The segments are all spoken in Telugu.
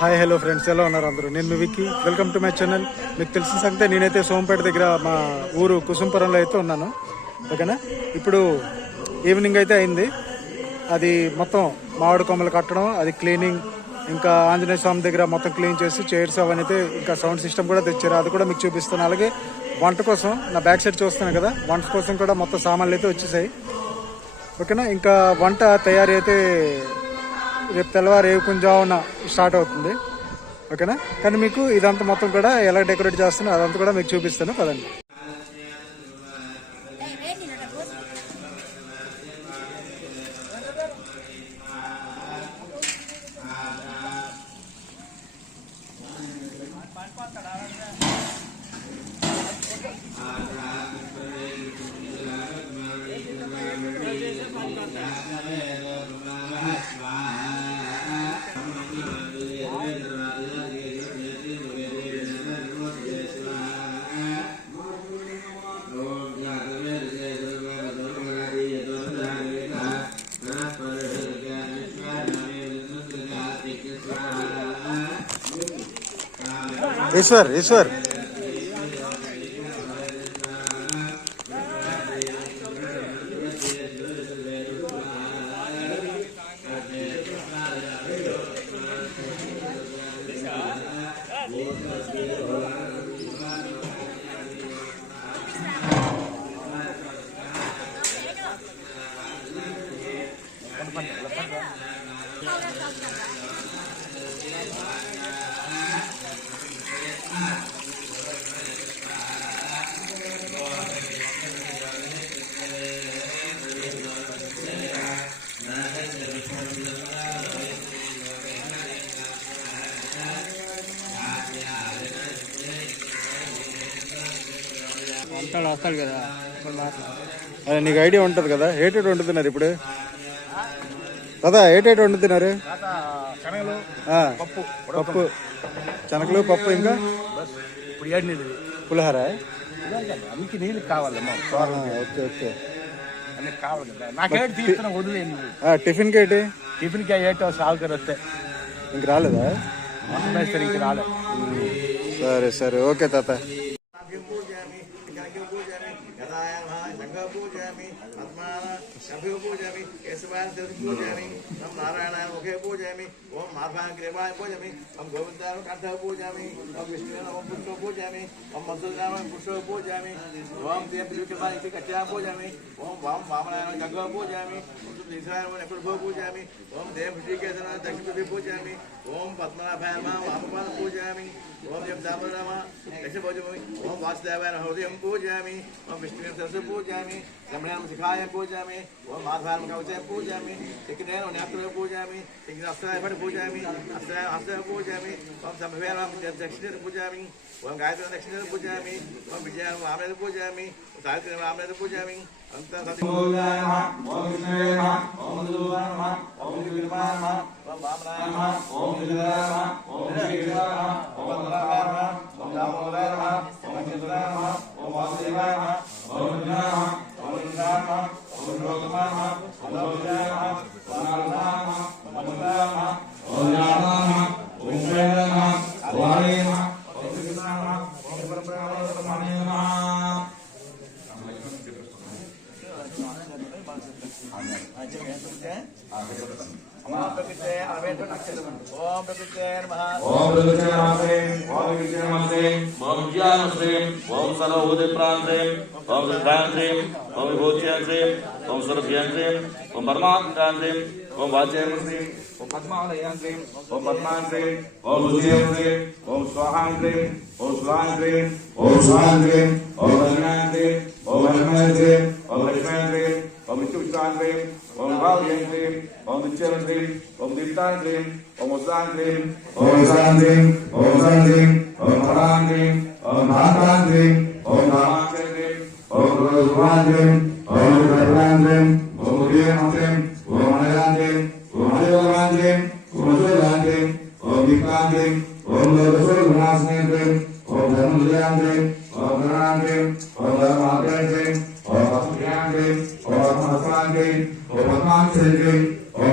హాయ్ హలో ఫ్రెండ్స్, ఎలా ఉన్నారు అందరూ? నేను మీ Vicky. Welcome to my channel. మీకు తెలిసిన సంగతే, నేనైతే సోంపేట దగ్గర మా ఊరు కుసుంపురంలో అయితే ఉన్నాను. ఓకేనా, ఇప్పుడు ఈవినింగ్ అయితే అయింది. అది మొత్తం మామిడి కొమ్మలు కట్టడం, అది క్లీనింగ్, ఇంకా ఆంజనేయ స్వామి దగ్గర మొత్తం క్లీన్ చేసి చైర్స్ అవన్నీ అయితే, ఇంకా సౌండ్ సిస్టమ్ కూడా తెచ్చారు. అది కూడా మీకు చూపిస్తాను. అలాగే వంట కోసం నా బ్యాక్ సైడ్ చూస్తున్నాను కదా, వంట కోసం కూడా మొత్తం సామాన్లు అయితే వచ్చేసాయి. ఓకేనా, ఇంకా వంట తయారీ అయితే రేపు తెల్లవారు కొంచెం స్టార్ట్ అవుతుంది. ఓకేనా, కానీ మీకు ఇదంతా మొత్తం కూడా ఎలా డెకరేట్ చేస్తున్నా అదంతా కూడా మీకు చూపిస్తాను. పదండి. ఈశ్వర్ ఈశ్వర్ వస్తాడు కదా, నీకు ఐడియా ఉంటుంది కదా. ఏటేటి వండుతున్నారు ఇప్పుడు కదా? ఏటేటి వండుతున్నారు? పప్పు, శనగలు, పప్పు, ఇంకా పులిహోర. అన్నికి నీళ్ళు కావాలి. ఓకే ఓకే, అన్ని కావాలి కదా. నాకేంటి తీసుకున్నా వదిలేండి. టిఫిన్ కి ఏంటి? టిఫిన్ కి ఏటో సాగుతారు వస్తే. ఇంక రాలేదా? ఇంక రాలే. సరే సరే, ఓకే తాత. पूजयामि केशवाय पूजयामि नम नारायणाय मुखे पूजयामि ओम माधवाय ग्रीवाय पूजयामि ओम गोविंदाय कंठः पूजयामि ओम विष्णुवे ओम पुष्पो पूजयामि ओम मधुसूदनाय पुष्पो पूजयामि ओम देवकृपाय कट्यां पूजयामि ओम वाम वामनाय गंगा पूजयामि ओम दिशाय नेपथ्यो पूजयामि ओम देवऋषिकेशनाय दक्षिणे पूजयामि ओम पद्मनाभाय वामपाद पूजयामि ओम देवदामराम दक्षिणे पूजयामि ओम वासुदेवाय हृदयं पूजयामि ओम विष्णुवे सरस्वती पूजयामि रमणाय शिखाय पूजयामि ओम माधवाय कवचाय पूजयामि तिकनेन नेत्रं पूजयामि तिकनास्त्राय फट पूजयामि अस्त्राय पूजयामि ओम संभवेन दक्षिणे पूजयामि ओम गायत्री दक्षिणे पूजयामि ओम विजय वामने पूजयामि सावित्री वामने पूजयामि अंत पूजयामि ओम विष्णुवे नमः ओम मधुसूदनाय नमः ओम कृपाय नमः ओम वामनाय नमः ओम विजयाय नमः ओम विजयाय नमः ओम पद्मनाभाय नमः ओम दामोदराय नमः ओम अच्युताय नमः ओम वासुदेवाय नमः ओम विष्णुवे नमः ओम इंद्राय नमः ओम लोकमाय नमः ओम लोकजाय नमः ओम नारायणाय नमः ओम अमृताय नमः ओम ज्ञानाय नमः ओम ईश्वराय नमः ओम हरे नमः ओम कृष्णाय नमः ओम परब्रह्मणे नमः। ओम प्रकृते नमः ओम प्रकृते नमस्ते ओम विकृते नमस्ते ओम ज्ञानस्ते ओम सर्वभूते प्राणस्ते ओम सदानस्ते ओम विभूतिस्ते ओम सर्वज्ञानस्ते ओम परमात्मास्ते ओम वाच्यस्ते ओम पद्मालयस्ते ओम पद्मास्ते ओम बुद्धिस्ते ओम स्वाहास्ते ओम स्वाहास्ते ओम स्वाहास्ते ओम रजनास्ते ओम रजनास्ते ओम लक्ष्मीस्ते ओम विष्णुस्ते ओम भावयस्ते ओम विच्चरस्ते ओम दीप्तास्ते ओम उस्तास्ते ओम उस्तास्ते ओम उस्तास्ते ओम भरास्ते ओम भातास्ते ओम भामास्ते ओम रुद्रास्ते ओम रुद्रास्ते ओम उदयनास्ते ओम अनयास्ते ओम अजयनास्ते ओम अजयनास्ते ओम दीप्तास्ते ओम लोकसुरनास्ते ओम धर्मजयास्ते ओम गणास्ते ओम धर्मास्ते ओम भक्तियास्ते ओम आत्मास्ते ओम आत्मास्ते ओम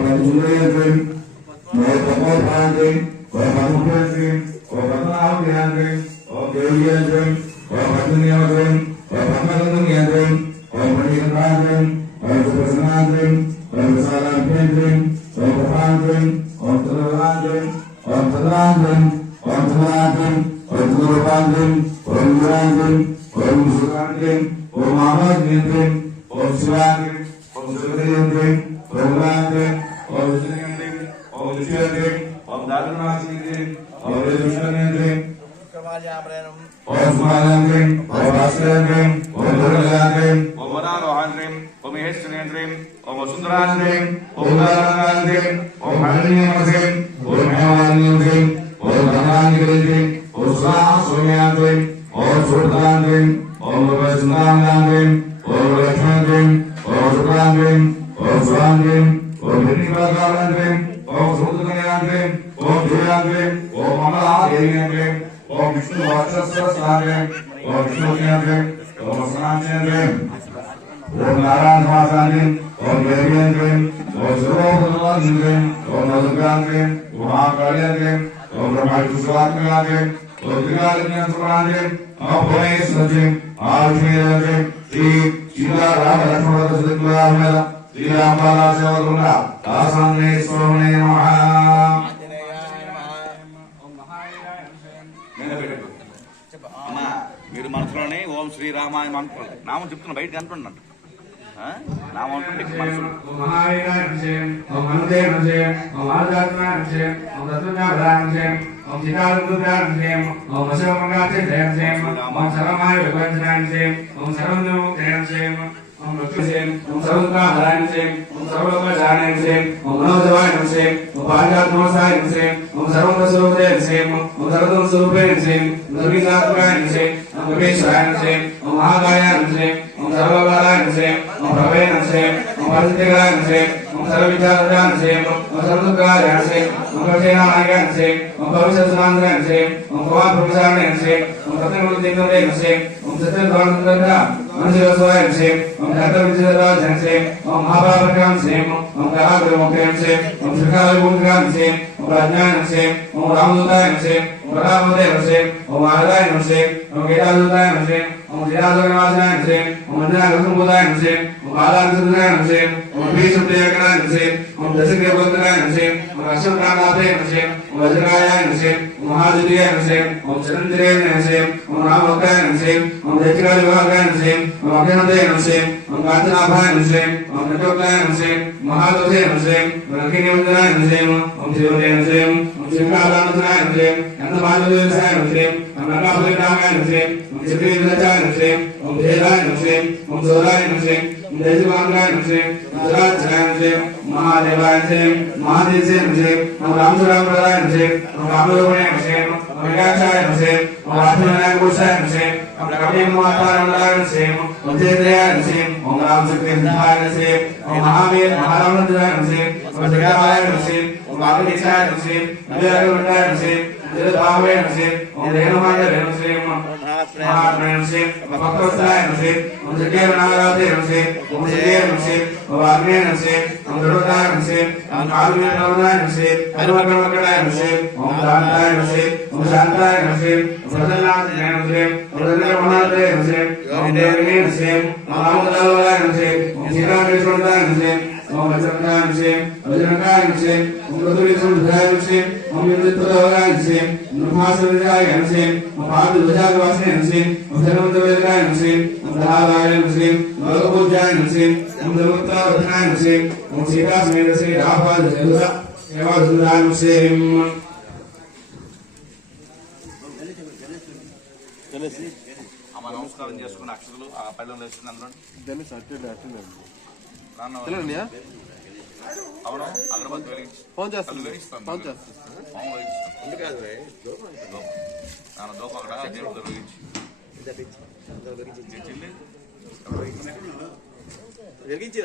మీరు మనసులోనే ఓం శ్రీరామాయ అనుకోండి. నామం చెప్తున్నా బయట కనుకుంటున్నాను. నామం అంటుంటే మనసులో నమస్కారం చేసుకున్న అక్షరాలు ఆ పళ్ళెంలో వేసుకుని అందులో అవును అగరబత్తి వెలిగించి ఫోన్ చేస్తాను దోప అక్కడ దేవుడు వెలిగించి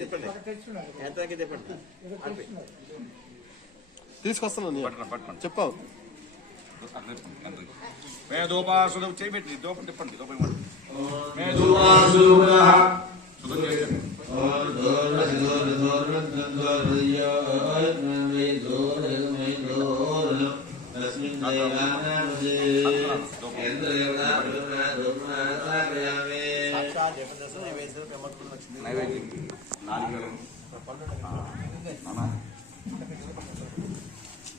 చెప్పండి ఎంత చెప్పండి తీసుకొస్తున్నాను చెప్పావు మేధోపాసులు చేయబెట్టి దోపం తిప్పండి దోపం ఇవ్వండి మేధోపాసులు శుద్ధం చేయండి నైవేద్యం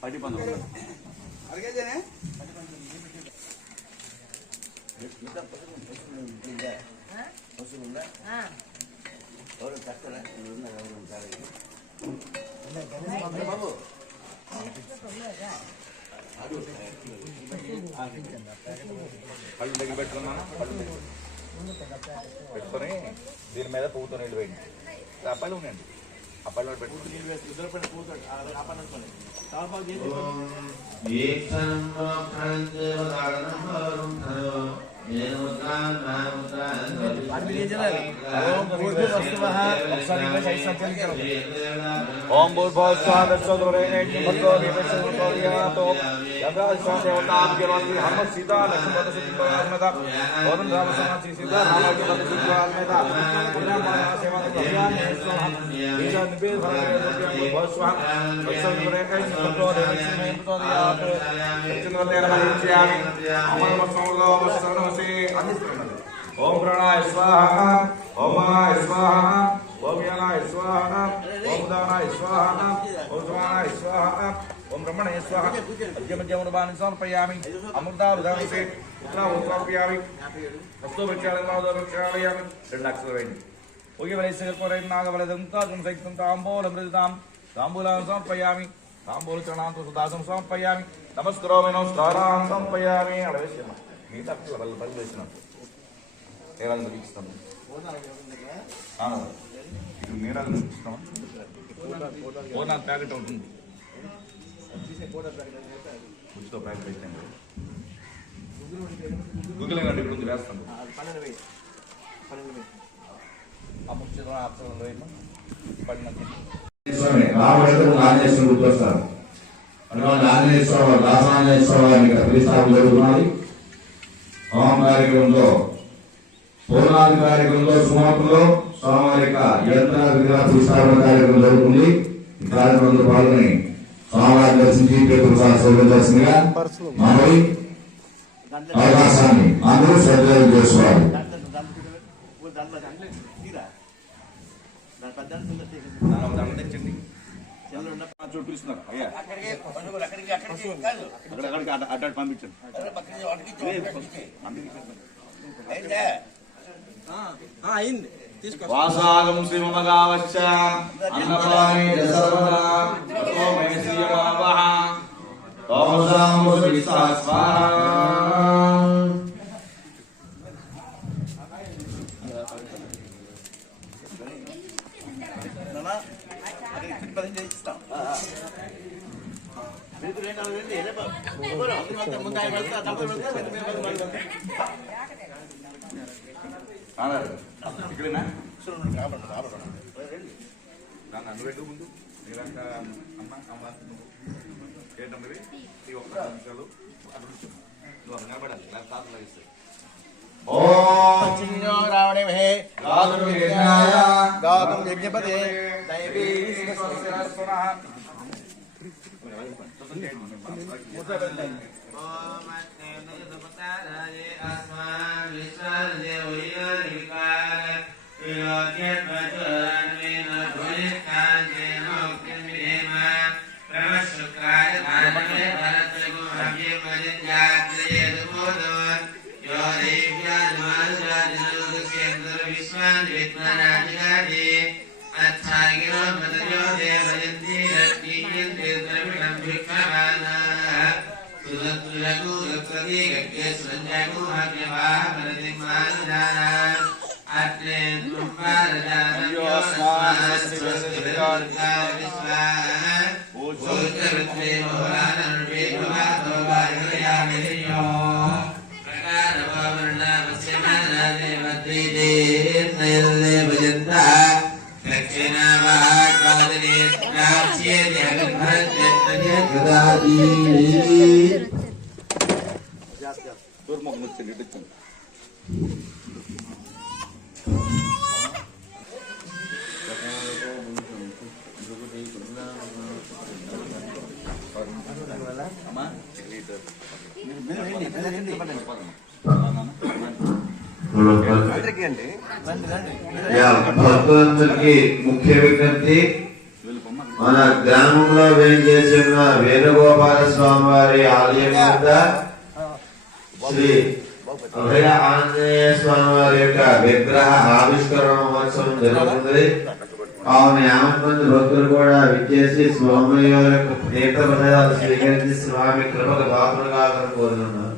4 పండుగ బాబు పళ్ళు దగ్గర పెట్టుకున్నాను పెట్టుకొని దీని మీద పువ్వుతో నీళ్ళు వేయండి అబ్బాయిలు ఉండండి అబ్బాయిలో పెట్టుకుని నీళ్ళు వేసి ఇద్దరు పడి పువ్వుతాడు ఆ పని అనుకోండి ఓం ప్రణాయ స్వాహ ఓం మహాయ స్వాహ ఓం యానాయ స్వాహ ఓం దానాయ స్వాహ ఓం సమానాయ స్వాహ ఓం బ్రహ్మణే స్వాహ అద్యమద్యముర్వాణి సమర్పయామి అమృతావధానసే ఉత్రావం సమర్పయామి హస్తో వృక్షాళయామి 2 అక్షరాలు వేయండి ఓకే వలైసర్పరైన నాగవలదంతాగం సైతం తాంబూలమృతాం తాంబూలాం సమర్పయామి తాంబూల చరణాంతో సుదాసం సమర్పయామి నమస్కారామి నమస్కారాం సమర్పయామి అడవేశ్యమ మిగతా అక్షరాలు బలి వేసినాం నేరాలు ఇస్తాను నేరాలు ఇస్తాం ఓనాలు ప్యాకెట్ ఉంటుంది ఉచిత ప్యాకెట్ పెట్టండి గూగుల్ అండి ఇక్కడ ఉంది వేస్తాను ఆంజనేయ గుర్తొస్తారు అటువంటి ఆంజనేయ స్వామి దాసాంజనేయ స్వామి ప్రతిష్టాపన జరుగుతున్నది. హోమం కార్యక్రమంలో పూర్ణాది కార్యక్రమంలో సుమాపులో స్వామివారి యొక్క యంత్ర విగ్రహ ప్రతిష్టాపన కార్యక్రమం జరుగుతుంది. ఈ కార్యక్రమంలో పాల్గొని స్వామివారిని దర్శించి దర్శనగా మనవి అవకాశాన్ని అందరూ సద్వినియోగం చేసుకోవాలి. పిలుస్తున్నారు అయ్యా అడ్డాడు పంపించండి వాసాగం శ్రీమగావచ్చ అన్నపాని సర్వదా ఇక్కడేనా నన్ను పెట్టు ముందు మీరంట అమ్మ అమ్మ ఏంటన్నది ఈ 1 నిమిషాలు నువ్వు అక్కడ నిలబడాలి తాతలు ఇస్తే రావణే గాతుం యజ్ఞపదే దైవీ తూర్ముఖం వచ్చింది ఇటు భక్తులందరికీ ముఖ్య విజ్ఞప్తి, మన గ్రామంలో వేంచేసిన వేణుగోపాల స్వామి వారి ఆలయం వద్ద శ్రీ అభయ ఆంజనేయ స్వామి వారి యొక్క విగ్రహ ఆవిష్కరణ మహోత్సవం జరుగుతుంది. కావున 50 మంది భక్తులు కూడా విచ్చేసి స్వామి వారి యొక్క తీర్థ ప్రసాదాలు స్వీకరించి స్వామి కృపకు పాత్రలు కావాలని కోరుతున్నారు.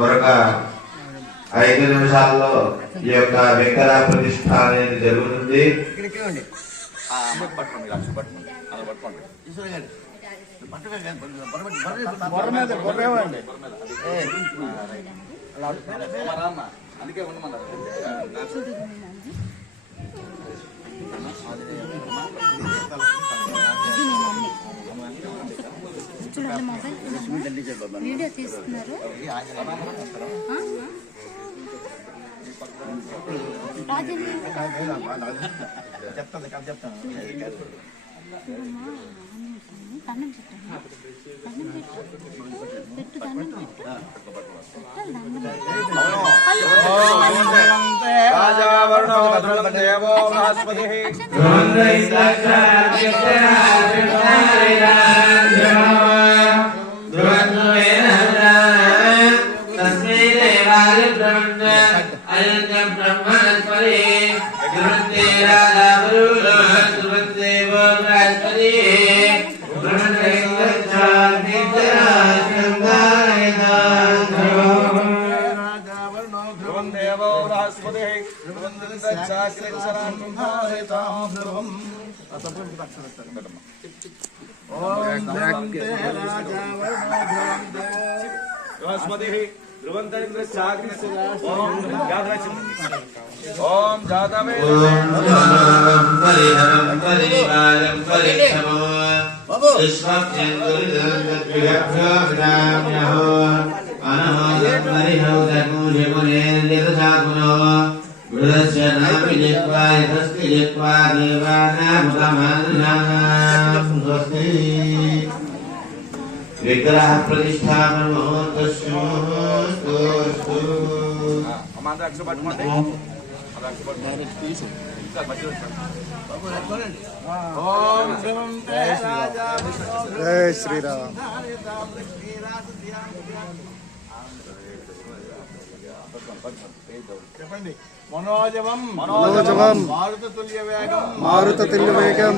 మరొక 5 నిమిషాల్లో ఈ యొక్క విగ్రహ ప్రతిష్ఠ అనేది జరుగుతుంది. అందుకే ఉండమన్నారు. చూడండి మొబైల్ వీడియో తీస్తున్నారు. చెప్తాను దండం పెట్టండి, పెట్టు దండం పెట్టు. ఓం జాతవే విగ్రహ ప్రతిష్టాపన మహోత్సవం. అక్ష పట్టుకోండి. జై శ్రీరామ్. చెప్పండి. మనోజవం మారుతతుల్య వేగం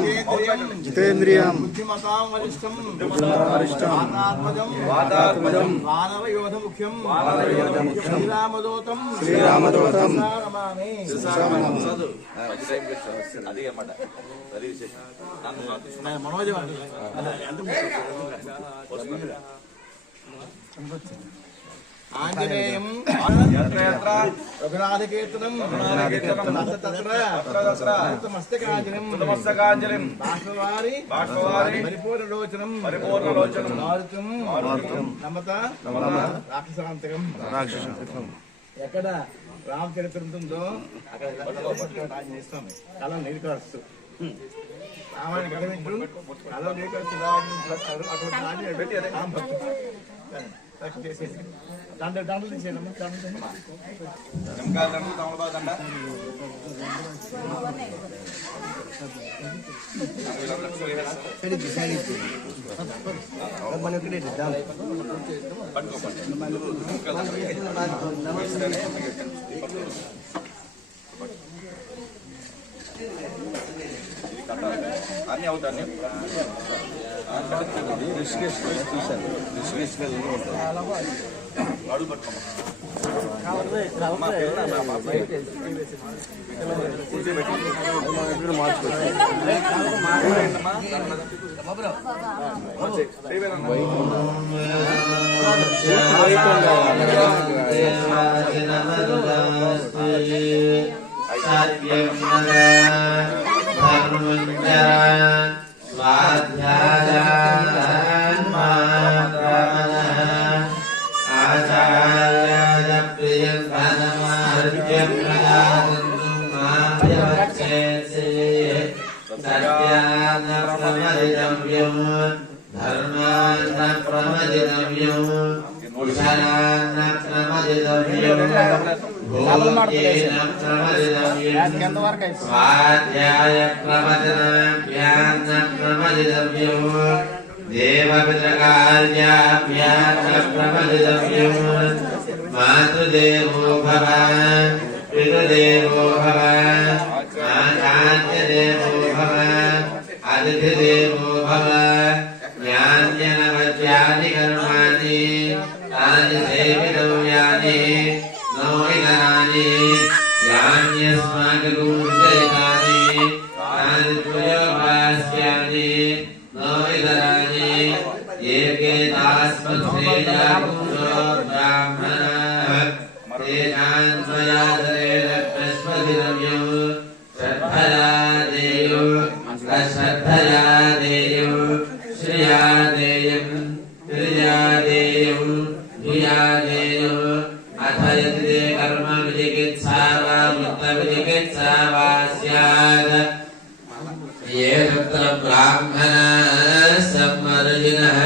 జితేంద్రియం బుద్ధిమతాం వరిష్టం వాతాత్మజం మానవయోధ ముఖ్యం శ్రీరామదూతం నమామి. అదే అన్నమాట. మనోజవం ఆంజనేయం రఘునాథకీర్తనం మస్తకాంజలిం బాష్పవారి పరిపూర్ణలోచనం మారుతం నమత రాక్షసాంతకం. ఎక్కడ రామచరిత్ర ఉంటుందో అక్కడ ఆంజనేయ స్వామి కలం నీరు కారుస్తూ రామాయణ కథ వింటూ కలం నీరు కారుస్తూ అటువంటి ఆంజనేయుడు పెట్టి దండలు తీసేయమ్మా. అన్నీ అవుతాయి. అడుగు సత్యం धर्मान्न प्रमदितव्यम् कुशलान्न प्रमदितव्यम् भोज्येन प्रमदितव्यम् स्वाध्याय प्रवचनाभ्यान्न प्रमदितव्यम् देवपितृकार्याभ्यान्न प्रमदितव्यम् मातृदेवो भव पितृदेवो भव आचार्यदेवो भव अतिथिदेवो भव ज्ञान्यनवद्यानि कर्माणि तानि सेवितव्यानि नो इतराणि यान्यस्माकगुणविषयकानि तानि त्वयोपास्यानि नो इतराणि एके तास्मत्सेयापुरो ब्राह्मणाः तेषां स्वयादरेण प्रस्पतितव्यम् श्रद्धया देयो अश्रद्धया देयो श्रिया देयम् प्रिया देयो धिया देयो अथ यदि ते कर्म विचिकित्सा वा वृत्तविचिकित्सा वा स्यात् ये तत्र ब्राह्मणाः सम्मर्जिनः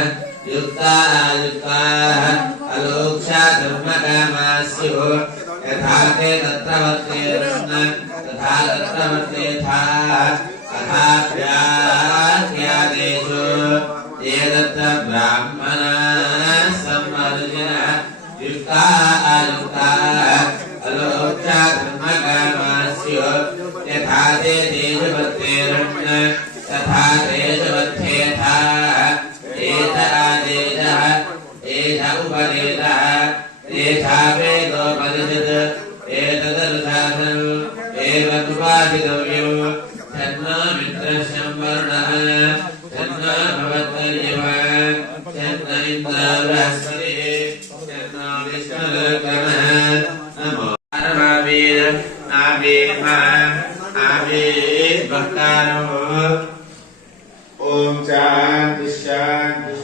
युक्ताः अयुक्ताः अलोक्षा धर्मकामाः स्युः यथा ते तत्र वर्तेरन् तथा तत्र वर्तेथाः अथाप्याख्यादेषु ये तत्र ब्राह्मणाः सम्मर्जिनः युक्ताः अयुक्ताः अलोक्षा धर्मकामाः स्युः यथा ते तेषु वर्तेरन् तथा तेषु वर्तेथाः एष आदेशः एष उपदेशः एषा वेदोपनिषत् एतदनुशासनम् एवमुपासितव्यम् तन्नो मित्रस्य वरुणः तन्नो भवत्यर्यः तन्न इन्द्रो बृहस्पतिः तन्नो विष्णुरुक्रमः नमो आवीर भक्तारो ओम शांति शांति